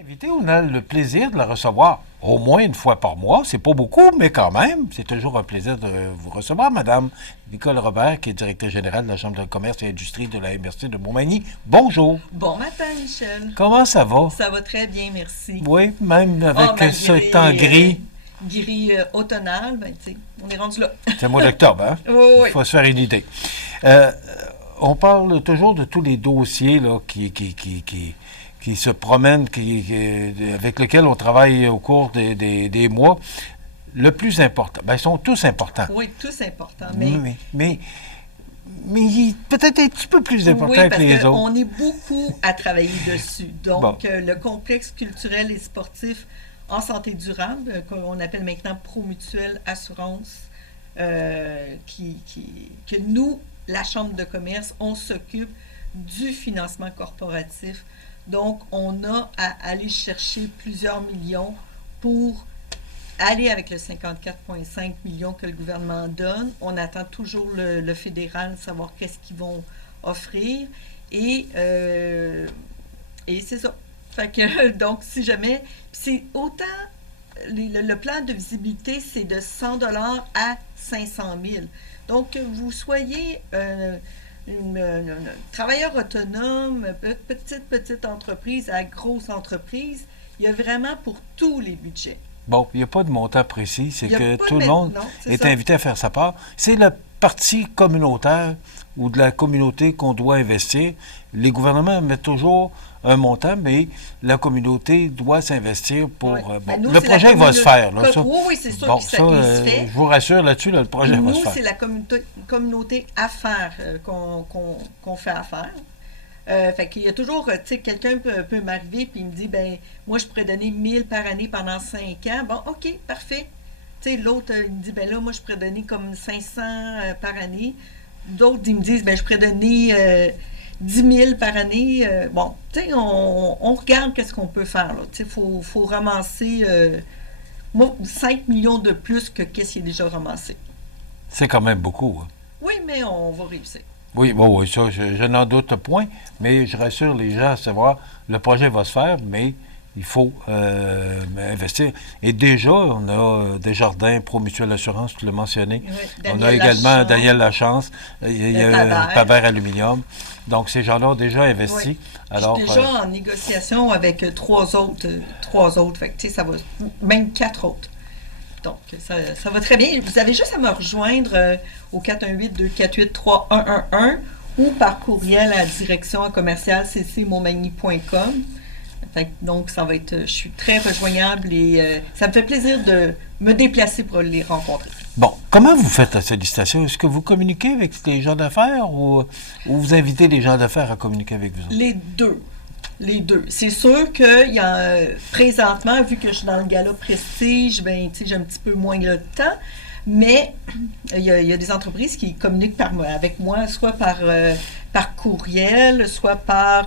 Invité, on a le plaisir de la recevoir au moins une fois par mois. C'est pas beaucoup, mais quand même, c'est toujours un plaisir de vous recevoir, Madame Nicole Robert, qui est directrice générale de la Chambre de commerce et industrie de la MRC de Montmagny. Bonjour. Bon matin, Michel. Comment ça va? Ça va très bien, merci. Oui, même avec ce temps gris. Gris automnal, ben, tu sais, on est rendu là. C'est le mois d'octobre, hein? Oui. Il faut se faire une idée. On parle toujours de tous les dossiers là, qui se promènent, avec lesquels on travaille au cours des mois. Le plus important, bien, ils sont tous importants. Oui, tous importants, mais peut-être un petit peu plus importants oui, que les autres. on est beaucoup à travailler dessus. Donc, Bon. Le complexe culturel et sportif en santé durable, qu'on appelle maintenant Promutuelle Assurance, que nous, la Chambre de commerce, on s'occupe du financement corporatif. Donc, on a à aller chercher plusieurs millions pour aller avec le 54,5 millions que le gouvernement donne. On attend toujours le fédéral, savoir qu'est-ce qu'ils vont offrir. Et c'est ça. Fait que, donc, si jamais... C'est autant... Le plan de visibilité, c'est de 100 $ à 500 000. Donc, que vous soyez... travailleur autonome, petite entreprise à grosse entreprise, il y a vraiment pour tous les budgets. Bon, il n'y a pas de montant précis, c'est que tout le monde est ça. invité à faire sa part. C'est la partie communautaire ou de la communauté qu'on doit investir. Les gouvernements mettent toujours un montant, mais la communauté doit s'investir pour... Oui. Nous, le projet va se faire. Là, ça. Oui, c'est sûr Bon, qu'il se fait. Je vous rassure là-dessus, là, le projet va se faire. Nous, c'est la communauté affaires qu'on fait affaire. Fait qu'il y a toujours, tu sais, quelqu'un peut m'arriver puis il me dit, ben moi, je pourrais donner 1000 par année pendant 5 ans. Bon, OK, parfait. Tu sais, l'autre, il me dit, ben là, moi, je pourrais donner comme 500 par année. D'autres, ils me disent, ben je pourrais donner 10 000 par année. Bon, tu sais, on regarde qu'est-ce qu'on peut faire, là. Tu sais, faut ramasser 5 millions de plus que qu'est-ce qui est déjà ramassé. C'est quand même beaucoup. Hein. Oui, mais on va réussir. Oui, ça, je n'en doute point, mais je rassure les gens à savoir, le projet va se faire, mais il faut investir. Et déjà, on a Desjardins, Promutuelle Assurance, tu l'as mentionné. Oui, on a également Daniel Lachance, il y a Paver Aluminium. Donc, ces gens-là ont déjà investi. Oui. Alors, je suis déjà en négociation avec trois autres. Fait que, tu sais, ça va, même 4 autres. Donc, ça va très bien. Vous avez juste à me rejoindre au 418-248-3111 ou par courriel à direction commerciale ccmontmagny.com. Donc, ça va être... Je suis très rejoignable et ça me fait plaisir de me déplacer pour les rencontrer. Bon, comment vous faites la sollicitation? Est-ce que vous communiquez avec les gens d'affaires ou vous invitez les gens d'affaires à communiquer avec vous? Les deux. Les deux. C'est sûr que présentement, vu que je suis dans le gala Prestige, ben, j'ai un petit peu moins de temps, mais il y a des entreprises qui communiquent avec moi, soit par courriel, soit par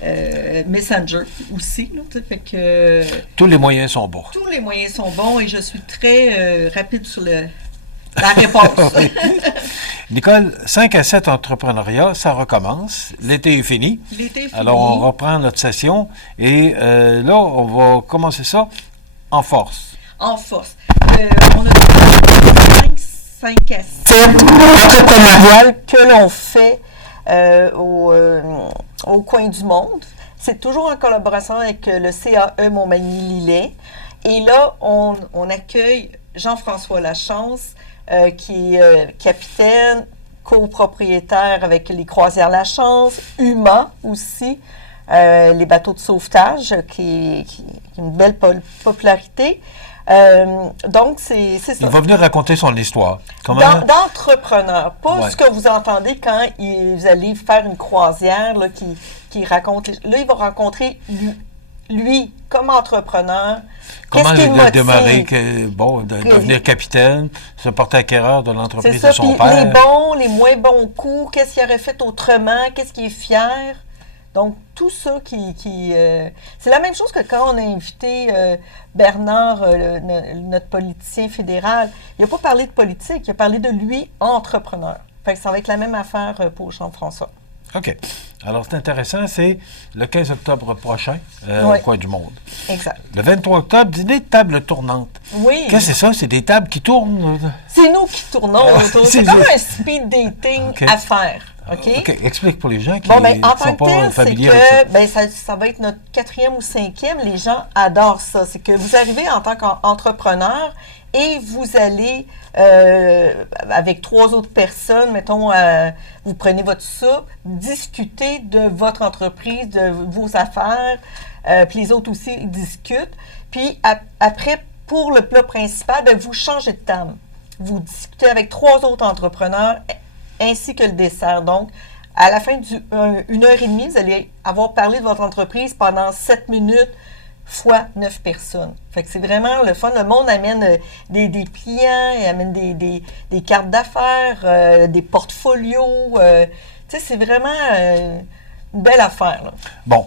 Messenger aussi. Là, fait que, tous les moyens sont bons. Tous les moyens sont bons et je suis très rapide sur la réponse. Nicole, 5 à 7 entrepreneuriat, ça recommence. L'été est fini. L'été est fini. Alors, on reprend notre session et là, on va commencer ça en force. En force. On a 5 à 7 entrepreneuriales que l'on fait au coin du monde. C'est toujours en collaboration avec le CAE Montmagny-Lillet. Et là, on accueille Jean-François Lachance, qui est capitaine, copropriétaire avec les croisières Lachance, Huma aussi, les bateaux de sauvetage, qui est une belle popularité. Donc, c'est ça. Il va venir raconter son histoire. D'entrepreneur. Pas ce que vous entendez quand vous allez faire une croisière là, qui raconte... Là, il va rencontrer lui comme entrepreneur. Comment il a démarré, devenir capitaine, se porter acquéreur de l'entreprise de son père. Les bons, les moins bons coups, qu'est-ce qu'il aurait fait autrement, qu'est-ce qu'il est fier. Donc, tout ça c'est la même chose que quand on a invité Bernard, notre politicien fédéral. Il n'a pas parlé de politique, il a parlé de lui, entrepreneur. Fait que ça va être la même affaire pour Jean-François. OK. Alors, c'est intéressant, c'est le 15 octobre prochain, Oui. au Coin du Monde. Exact. Le 23 octobre, dîner de table tournante. Oui. Qu'est-ce que c'est ça? C'est des tables qui tournent? C'est nous qui tournons autour. c'est C'est comme juste- un speed dating OK. à faire. OK? OK. Explique pour les gens qui Bon, ben, en ne tant sont que pas tel, c'est familiers avec ça. que ben, ça va être notre 4e ou 5e. Les gens adorent ça. C'est que vous arrivez en tant qu'entrepreneur et vous allez avec 3 autres personnes, mettons, vous prenez votre soupe, discuter de votre entreprise, de vos affaires, puis les autres aussi discutent. Puis après, pour le plat principal, ben, vous changez de table. Vous discutez avec 3 autres entrepreneurs ainsi que le dessert. Donc, à la fin d'une heure et demie, vous allez avoir parlé de votre entreprise pendant 7 minutes fois 9 personnes. Fait que c'est vraiment le fun. Le monde amène des pliants, il amène des cartes d'affaires, des portfolios. Tu sais, c'est vraiment une belle affaire, là. Bon,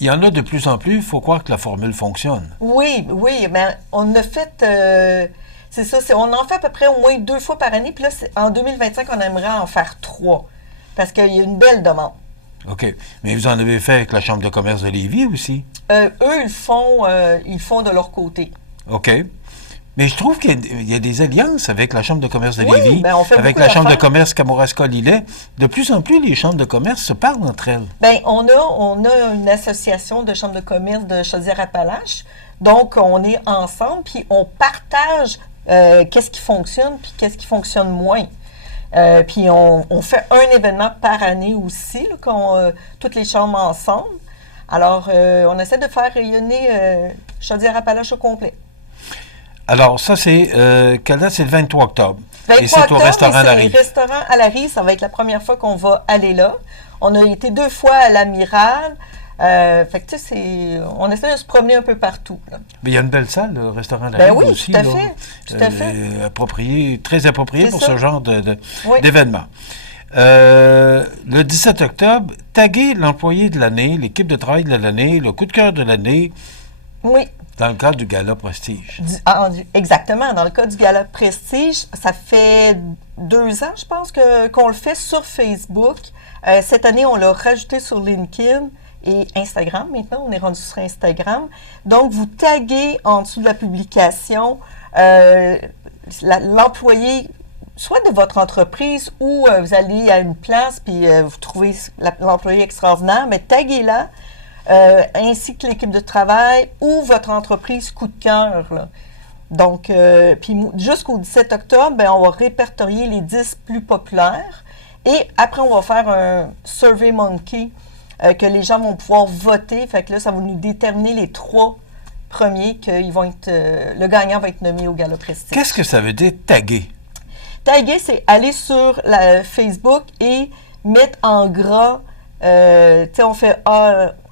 il y en a de plus en plus. Il faut croire que la formule fonctionne. Oui, mais on a fait... c'est ça, on en fait à peu près au moins 2 fois par année. Puis là, en 2025, on aimerait en faire 3. Parce qu'il y a une belle demande. OK. Mais vous en avez fait avec la Chambre de commerce de Lévis aussi? Eux, ils font de leur côté. OK. Mais je trouve qu'il y a des alliances avec la Chambre de commerce de Oui, Lévis, ben, on fait avec beaucoup la Chambre de d'affaires. commerce Kamouraska-Lillet. De plus en plus, les chambres de commerce se parlent entre elles. Bien, on a une association de chambres de commerce de Chaudière-Appalaches. Donc, on est ensemble, puis on partage qu'est-ce qui fonctionne, puis qu'est-ce qui fonctionne moins. Puis on fait un événement par année aussi, là, toutes les chambres ensemble. Alors, on essaie de faire rayonner Chaudière-Appalaches au complet. Alors, ça, c'est quelle date? C'est le 23 octobre. 23 Et c'est au octobre, restaurant et Larry. c'est restaurant à Larry. Ça va être la première fois qu'on va aller là. On a été 2 fois à l'Amiral. Fait que, tu sais, on essaie de se promener un peu partout, là. Mais il y a une belle salle, le restaurant Larry Ben oui, aussi. tout à là. fait. Tout à fait. Très approprié C'est pour ça. ce genre Oui. d'événement. Le 17 octobre, taguer l'employé de l'année, l'équipe de travail de l'année, le coup de cœur de l'année, Oui. dans le cadre du Gala Prestige. Exactement. Dans le cas du Gala Prestige, ça fait 2 ans, je pense, qu'on le fait sur Facebook. Cette année, on l'a rajouté sur LinkedIn et Instagram. Maintenant, on est rendu sur Instagram. Donc, vous taguez en dessous de la publication l'employé, soit de votre entreprise ou vous allez à une place puis vous trouvez l'employé extraordinaire, mais taguez-la. Ainsi que l'équipe de travail ou votre entreprise coup de cœur, là. Donc, puis jusqu'au 17 octobre, ben, on va répertorier les 10 plus populaires et après, on va faire un Survey Monkey que les gens vont pouvoir voter. Fait que là, ça va nous déterminer les 3 premiers qu'ils vont être... le gagnant va être nommé au Gala Prestige. Qu'est-ce que ça veut dire taguer? Taguer, c'est aller sur Facebook et mettre en gras... tu sais, on fait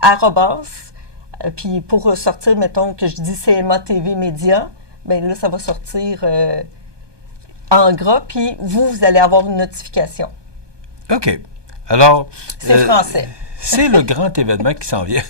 arrobas, puis pour sortir, mettons que je dis CMA TV Média, bien là, ça va sortir en gras, puis vous allez avoir une notification. OK. Alors... C'est français. C'est le grand événement qui s'en vient.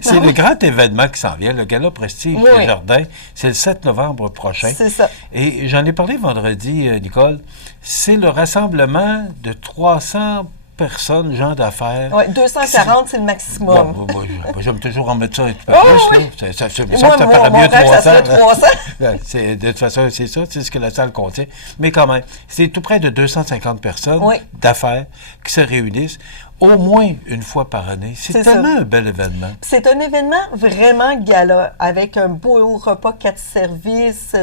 C'est le grand événement qui s'en vient, le Gala Prestige Oui. des Jardins. C'est le 7 novembre prochain. C'est ça. Et j'en ai parlé vendredi, Nicole. C'est le rassemblement de 300 personnes, gens d'affaires. Oui, 240, c'est le maximum. Bon, moi, j'aime toujours en mettre ça un petit peu Oh, plus. oui. Là. Ça Moi, paraît mon mieux rêve, ça 300. serait 300. De toute façon, c'est ça, c'est ce que la salle contient. Mais quand même, c'est tout près de 250 personnes Oui. d'affaires qui se réunissent au moins une fois par année. C'est C'est tellement ça. un bel événement. C'est un événement vraiment gala, avec un beau repas 4 services.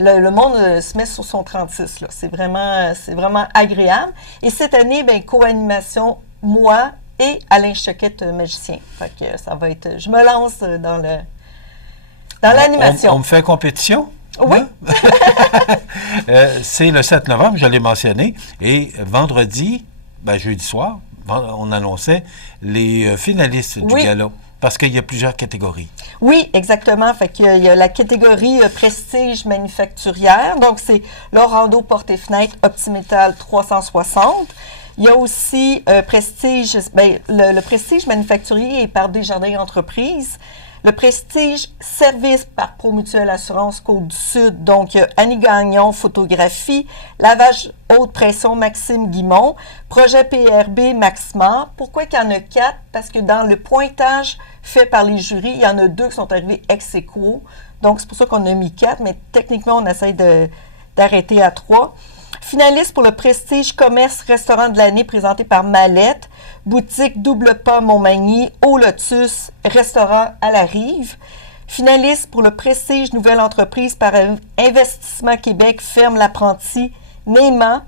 Le monde se met sur son 36, là. C'est vraiment agréable. Et cette année, ben, co-animation, moi et Alain Choquette, magicien. Fait que ça va être... Je me lance dans l'animation. On me fait compétition? Oui. C'est le 7 novembre, je l'ai mentionné. Et vendredi, jeudi soir, on annonçait les finalistes du Oui. gala. Parce qu'il y a plusieurs catégories. Oui, exactement. Fait qu'il y a la catégorie prestige manufacturière. Donc, c'est Lorando Porte et Fenêtre Optimétal 360. Il y a aussi Prestige, le Prestige manufacturier est par Desjardins Entreprises. Le Prestige service par Promutuelle Assurance Côte-du-Sud. Donc, il y a Annie Gagnon, photographie, lavage haute pression Maxime Guimont, projet PRB Maxima. Pourquoi qu'il y en a 4? Parce que dans le pointage fait par les jurys, il y en a 2 qui sont arrivés ex aequo. Donc, c'est pour ça qu'on a mis 4, mais techniquement, on essaie d'arrêter à 3. Finaliste pour le Prestige Commerce Restaurant de l'année présenté par Mallette, boutique Double Pas Montmagny, au Lotus, restaurant à la Rive. Finaliste pour le Prestige Nouvelle Entreprise par Investissement Québec, ferme l'apprenti, Neyman,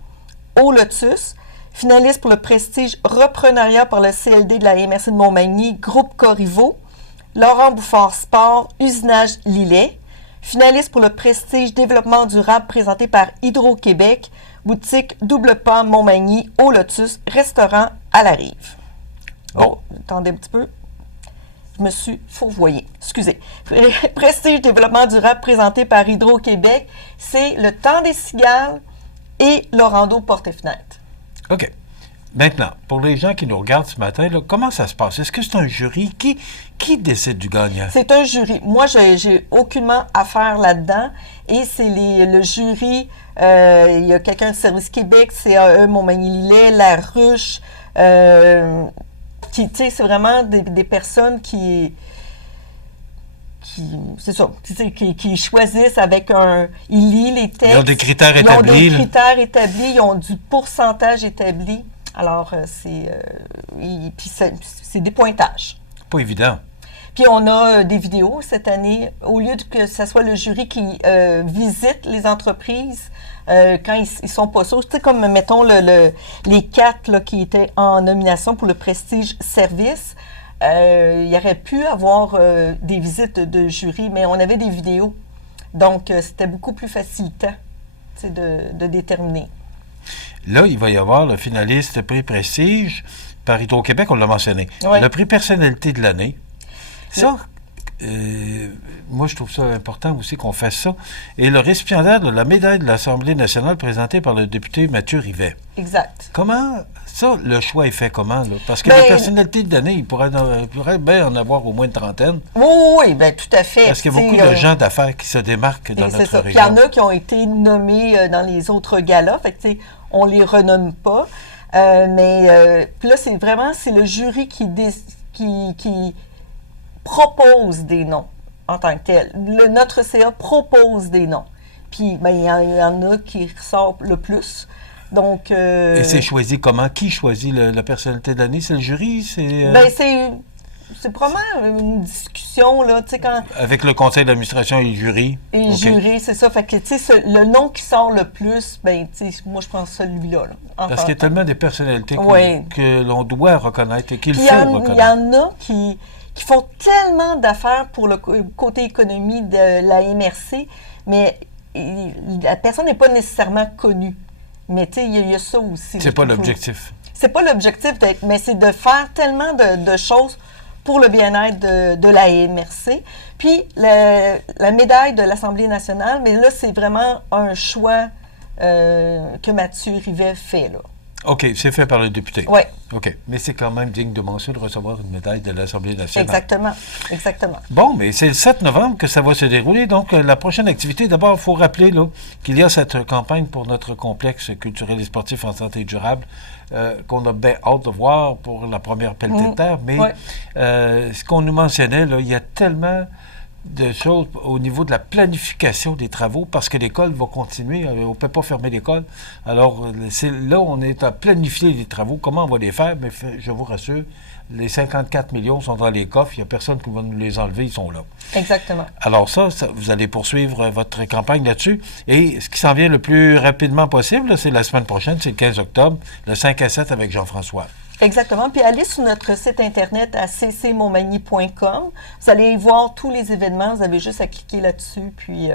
au Lotus. Finaliste pour le Prestige Repreneuriat par le CLD de la MRC de Montmagny, groupe Corriveau. Laurent Bouffard Sport, usinage Lillet. Finaliste pour le Prestige Développement durable présenté par Hydro-Québec, boutique Double Pas Montmagny, au Lotus, restaurant à la Rive. Oh, attendez un petit peu. Je me suis fourvoyée. Excusez. Prestige Développement durable présenté par Hydro-Québec, c'est le Temps des Cigales et Lorando Porte et Fenêtre. OK. Maintenant, pour les gens qui nous regardent ce matin, là, comment ça se passe? Est-ce que c'est un jury? Qui décide du gagnant? C'est un jury. Moi, j'ai aucunement affaire là-dedans. Et c'est le jury. Il y a quelqu'un de Service Québec, CAE, Montmagny-Lillet, La Ruche. C'est vraiment des personnes c'est ça, qui choisissent avec ils lisent les textes. Ils ont des critères établis. Ils ont des critères établis, ils ont du pourcentage établi. Alors, c'est des pointages. Pas évident. Puis, on a des vidéos cette année. Au lieu que ce soit le jury qui visite les entreprises quand ils sont pas sûrs, tu sais, comme, mettons, les 4 là, qui étaient en nomination pour le Prestige Service, il y aurait pu avoir des visites de jury, mais on avait des vidéos. Donc, c'était beaucoup plus facilitant de déterminer. Là, il va y avoir le finaliste prix Prestige par Hydro-Québec, on l'a mentionné. Oui. Le prix Personnalité de l'année. Ça, moi, je trouve ça important aussi qu'on fasse ça. Et le récipiendaire de la médaille de l'Assemblée nationale présentée par le député Mathieu Rivet. Exact. Comment, ça, le choix est fait comment, là? Parce que la personnalité de l'année, il pourrait bien en avoir au moins une trentaine. Oui, bien, tout à fait. Parce qu'il y a beaucoup de gens d'affaires qui se démarquent dans notre région. Puis il y en a qui ont été nommés dans les autres galas. Fait que, tu sais, on les renomme pas. Puis là, c'est le jury qui propose des noms en tant que tel. Notre CA propose des noms. Puis, il y en a qui ressortent le plus. Donc, et c'est choisi comment? Qui choisit la personnalité de l'année? C'est le jury? C'est probablement une discussion, là, tu sais, quand... Avec le conseil d'administration et le jury? Et le jury, c'est ça. Fait que, tu sais, le nom qui sort le plus, ben, tu sais, moi, je pense celui-là. Parce qu'il y a tellement de personnalités que l'on doit reconnaître et qu'il faut reconnaître. Il y en a qui font tellement d'affaires pour le côté économie de la MRC, mais la personne n'est pas nécessairement connue. Mais tu sais, il y a ça aussi. C'est pas l'objectif. C'est pas l'objectif d'être, mais c'est de faire tellement de choses pour le bien-être de la MRC. Puis, la médaille de l'Assemblée nationale, mais là, c'est vraiment un choix que Mathieu Rivet fait, là. OK, c'est fait par le député. Oui. OK, mais c'est quand même digne de mention de recevoir une médaille de l'Assemblée nationale. Exactement. Bon, mais c'est le 7 novembre que ça va se dérouler. Donc, la prochaine activité, d'abord, il faut rappeler là, qu'il y a cette campagne pour notre complexe culturel et sportif en santé durable qu'on a bien hâte de voir pour la première pelletée de terre. Mais ce qu'on nous mentionnait, là, il y a tellement de choses au niveau de la planification des travaux, parce que l'école va continuer. On ne peut pas fermer l'école. Alors, là, on est à planifier les travaux. Comment on va les faire? Mais je vous rassure, les 54 millions sont dans les coffres. Il n'y a personne qui va nous les enlever. Ils sont là. Exactement. Alors ça, vous allez poursuivre votre campagne là-dessus. Et ce qui s'en vient le plus rapidement possible, c'est la semaine prochaine, c'est le 15 octobre, le 5 à 7 avec Jean-François. Exactement. Puis allez sur notre site internet à ccmontmagny.com. Vous allez voir tous les événements. Vous avez juste à cliquer là-dessus. Puis,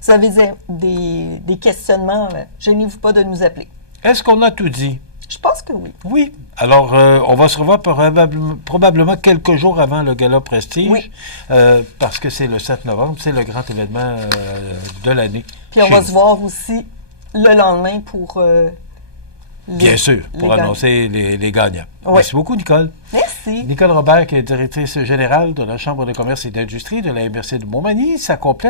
si vous avez des questionnements, gênez-vous pas de nous appeler. Est-ce qu'on a tout dit? Je pense que oui. Oui. Alors, on va se revoir probablement quelques jours avant le Gala Prestige, parce que c'est le 7 novembre, c'est le grand événement de l'année. Puis on va se voir aussi le lendemain pour Bien sûr, pour gagnants. annoncer les gagnants. Oui. Merci beaucoup, Nicole. Merci. Nicole Robert, qui est directrice générale de la Chambre de commerce et d'industrie de la MRC de Montmagny. Ça complète